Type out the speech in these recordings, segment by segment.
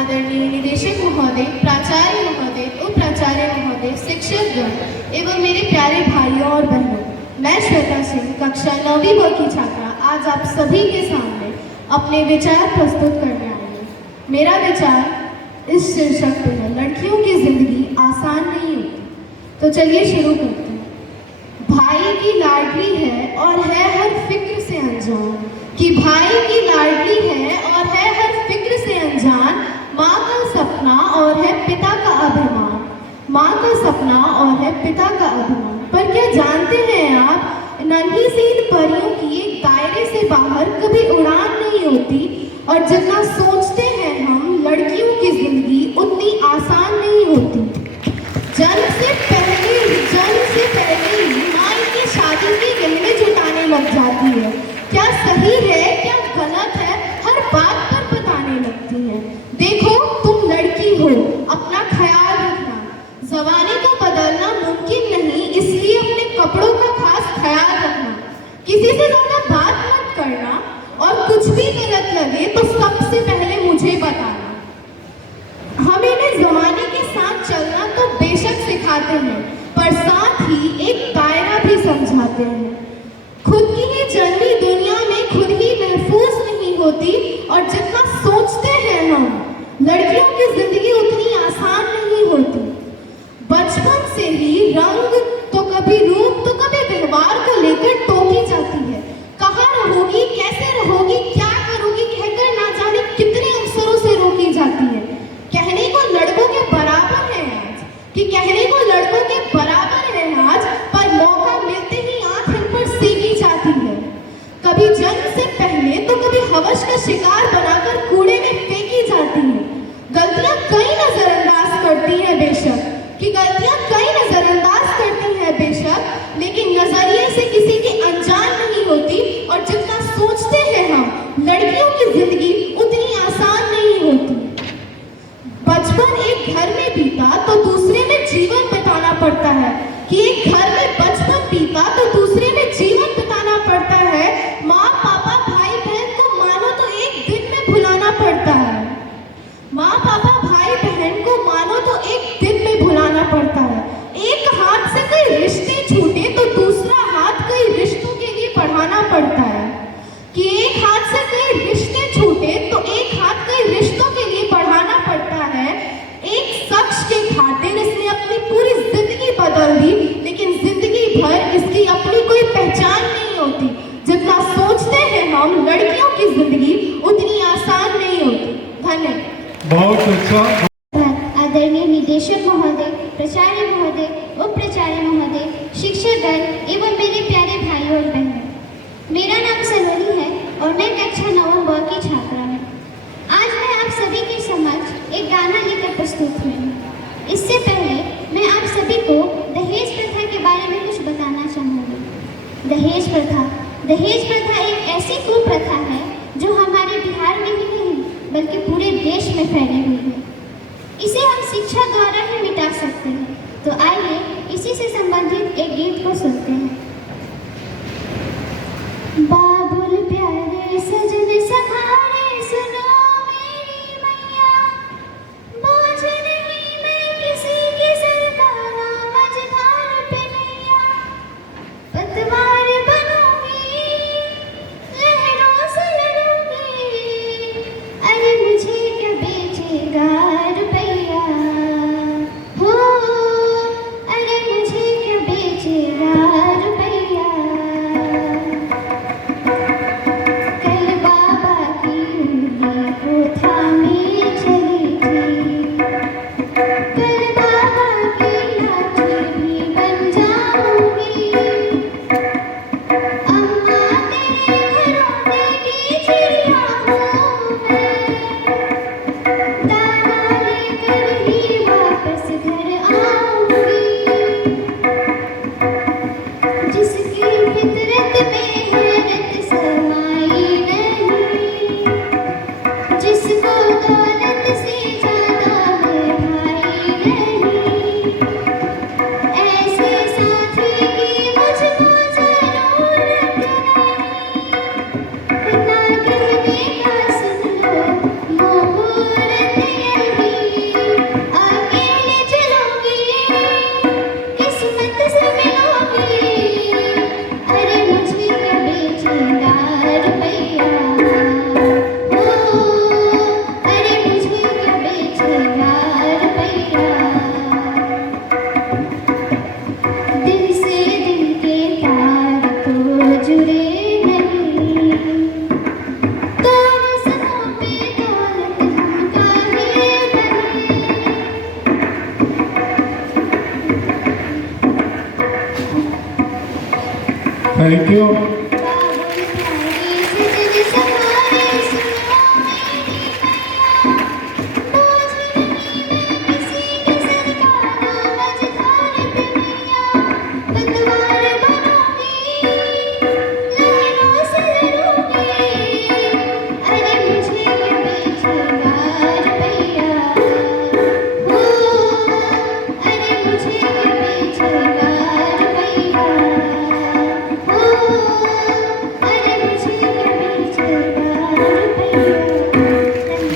आदरणीय निदेशक महोदय, प्राचार्य महोदय, उप प्राचार्य महोदय, शिक्षकगण एवं मेरे प्यारे भाइयों और बहनों, मैं श्वेता सिंह कक्षा 9वीं ब की छात्रा आज आप सभी के सामने अपने विचार प्रस्तुत करने आई हूँ। मेरा विचार इस शीर्षक पे है, लड़कियों की जिंदगी आसान नहीं होती। तो चलिए शुरू करते हैं। भाई की लाडली है और है हर फिक्र से अनजान, कि भाई की लाडली है और है हर फिक्र से अनजान, माँ का सपना और है पिता का अभिमान, माँ का सपना और है पिता का अभिमान। पर क्या जानते हैं आप, नन्ही सी इन परियों की एक दायरे से बाहर कभी उड़ान नहीं होती, और जितना सोचते हैं हम लड़कियों की जिंदगी उतनी आसान नहीं होती। जन्म से पहले ही माँ इनकी शादी की गहने जुटाने लग जाती है। क्या सही है क्या गलत है हर बात पर बताने लगती है। देखो तुम लड़की हो, अपना ख्याल रखना, जमाने को बदलना मुमकिन नहीं, इसलिए अपने कपड़ों का खास ख्याल रखना, किसी से ज्यादा बात मत करना, और कुछ भी गलत लगे तो सबसे पहले मुझे बताना। हम इन्हें जमाने के साथ चलना तो बेशक सिखाते हैं, पर साथ ही एक दायरा भी समझाते हैं। खुद की ही जन्मी दुनिया में खुद ही महफूज नहीं होती, और जितना सोचते हैं हम लड़कियों की जिंदगी उतनी आसान नहीं होती। बचपन से ही रंग तो कभी रूप तो कभी व्यवहार को लेकर टोकी जाती है। कहाँ रहोगी, कैसे रहोगी, क्या करोगी कहकर ना जाने कितने अवसरों से रोकी जाती है। कहने को लड़कों के बराबर है आज, कि कहने को लड़कों के बराबर है आज, पर मौका मिलते ही आंख इन पर सेकी जाती है। कभी जन्म से पहले तो कभी हवस का शिकार बनाकर कूड़े में फेंकी जाती है। गलतियां कई नजरअंदाज करती हैं बेशक, कि गलतियां कई नजरअंदाज करती हैं बेशक, लेकिन नजरिए से किसी की अनजान नहीं होती, और जितना सोचते हैं हम लड़कियों की जिंदगी उतनी आसान नहीं होती। बचपन एक घर में बीता तो दूसरे में जीवन बिताना पड़ता है, कि एक घर में बचपन बीता तो दूसरे में जीवन बिताना पड़ता है। माँ पापा भाई बहन को मानो तो एक दिन में भुलाना पड़ता है। माँ पापा भाई बहन को मानो तो एक दिन में भुलाना पड़ता है। एक हाथ से कई रिश्ते छूटे तो दूसरा हाथ कई रिश्तों के लिए बढ़ाना पड़ता है, कि एक हाथ से कई रिश्ते छूटे तो एक हाथ कई रिश्तों के लिए बढ़ाना पड़ता है। एक शख्स के खातिर इसने अपनी पूरी जिंदगी बदल दी, लेकिन जिंदगी भर इसकी अपनी कोई पहचान नहीं होती। जितना सोचते हैं हम लड़कियों की जिंदगी उतनी आसान नहीं होती। धन्यवाद। बहुत अच्छा। आदरणीय निदेशक महोदय, प्राचार्य महोदय, उप प्राचार्य महोदय, शिक्षकगण एवं मेरे प्यारे भाइयों और बहनों, मेरा नाम सलोनी है और मैं कक्षा 9वीं ब की छात्रा हूँ। आज मैं आप सभी के समक्ष एक गाना लेकर प्रस्तुत हुई हूँ। इससे पहले मैं आप सभी को दहेज प्रथा के बारे में कुछ बताना चाहूँगी। दहेज प्रथा एक ऐसी कुप्रथा है जो हमारे बिहार में ही नहीं बल्कि पूरे देश में फैली हुई है। इसे हम शिक्षा द्वारा ही मिटा सकते हैं। तो आइए इसी से संबंधित एक गीत को सुनते हैं। बाबुल प्यारे सजन सखारे सुनो मेरी मैया, बोझ नहीं मैं किसी की सरकारा मझधार पे नैया, पतवार बनूंगी लहरों से लड़ूंगी, अरे मुझे क्या बेचेगा रुपया हो, अरे मुझे क्या बेचेगा थैंक यू।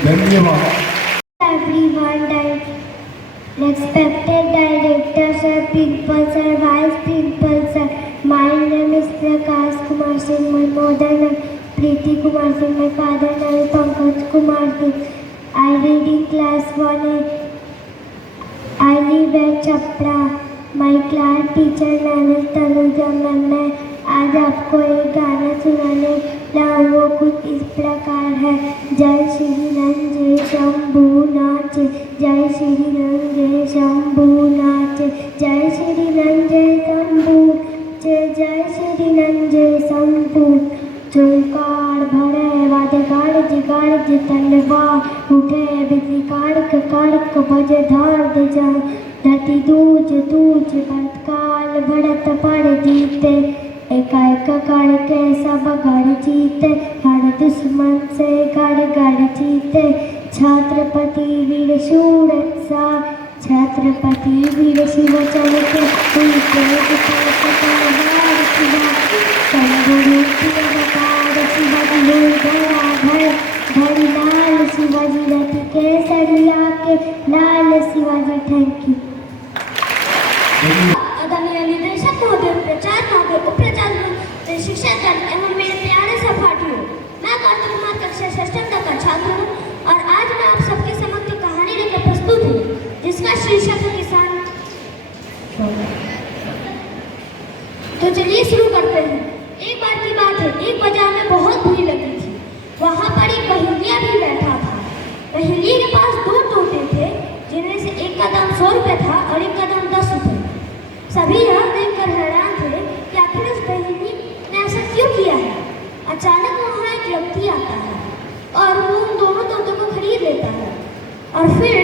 धन्यवाद। Everyone, respected director sir, principal sir, vice principal sir, my name is Prakash Kumar Singh, my mother name Preeti Kumar Singh, my father name Pankaj Kumar Singh. I read in class 1A. I live at Chapra. My class teacher name is Tanuja ma'am. मैं आज आपको एक गाना सुनाने लाऊंगा। कुछ इस प्रकार है। जय श्री रंगे शंभू नाच, जय श्री रंगे शंभू नाच, जय श्री रंगे शंभू, जय श्री रंगे शंभू। चोकार भरे वादे गाड़ जे तंडवा उठे बिजली काड़क बजे धार दे जा धरती दूज बरतकाल भरत पड़ जीते एकाएक गढ़ के सब गढ़ जीते हर दुश्मन से गढ़ जीते छत्रपति वीर शूर सा छत्रपति वीर शिव चरित उनके लाल शिवाजी रति केसरिया के लाल शिवाजी। Thank you. आदरणीय निदेशक महोदय, प्राचार्य महोदय, उपाचार्य, शिक्षकगण एवं मेरे प्यारे सहपाठियों, मैं कार्तिक कुमार कक्षा षष्ठम का छात्र हूँ और आज मैं आप सबके समक्ष एक कहानी लेकर प्रस्तुत हूँ जिसका शीर्षक है किसान। तो चलिए शुरू करते हैं। एक बार की बात है, एक बाजार में बहुत भीड़ लगी थी। वहाँ पर एक बहेलिया भी बैठा था। बहेलिये के पास दो तोते थे जिनमें से एक का दाम 100 रुपये था और एक का दाम 10 रुपये। सभी यह देखकर हैरान थे कि आखिर इस बहेली ने ऐसा क्यों किया है। अचानक वहाँ एक व्यक्ति आता है और वो उन दोनों तोतों को खरीद लेता है और फिर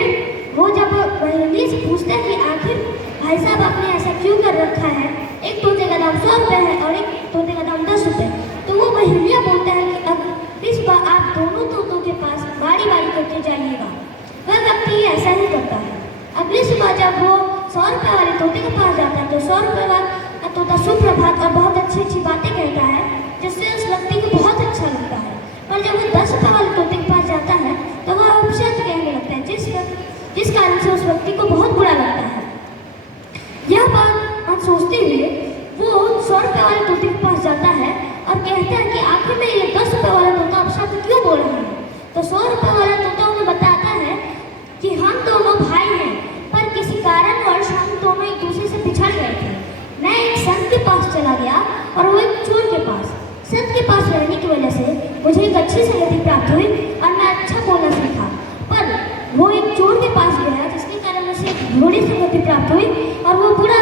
वो जब बहेली से पूछता है कि आखिर भाई साहब आपने ऐसा क्यों कर रखा है, एक तोते का दाम 100 रुपये है और एक तोते का दाम 10 रुपये, तो वो बहेलिया बोलता है कि अब इस बार आप दोनों तोतों के पास बारी बारी करके जाइएगा। वह व्यक्ति ऐसा ही करता है। अगली सुबह जब वो 100 रुपये वाले तोते के पास जाता है तो 100 रुपये वाला तोता सुप्रभात और बहुत अच्छी बातें कहता है जिससे उस व्यक्ति को बहुत अच्छा लगता है। पर जब वो 10 रुपये वाले तोते के पास जाता है तो वह अपशब्द कहने लगता है जिस कारण से उस व्यक्ति को बहुत बुरा लगता है। यह बात सोचते हुए वो 100 रुपये वाले तोते के पास जाता है और कहता है कि आखिर में ये 10 रुपये वाला तोता अपशब्द क्यों बोल रहा है। तो 100 रुपये वाला तोता उन्हें बताता है कि हम दोनों भाई हैं पर किसी कारणवश हम दोनों एक दूसरे से बिछड़ गए थे। मैं एक संत के पास चला गया और वो एक चोर के पास। संत के पास रहने की वजह से मुझे एक अच्छी संगति प्राप्त हुई और मैं अच्छा बोलना सीखा। पर वो एक चोर के पास गया जिसके कारण उसे एक बुरी संगति प्राप्त हुई और वो बुरा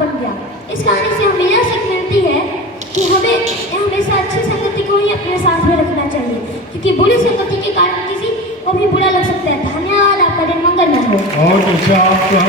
बन गया। इस कहानी से हमें यह सीख मिलती है कि हमें हमेशा अच्छी संगति को ही अपने साथ में रखना चाहिए क्योंकि बुरी संगति के कारण किसी को भी बुरा लग सकता है। धन्यवाद। आपका दिन मंगलमय हो। और अच्छा आपका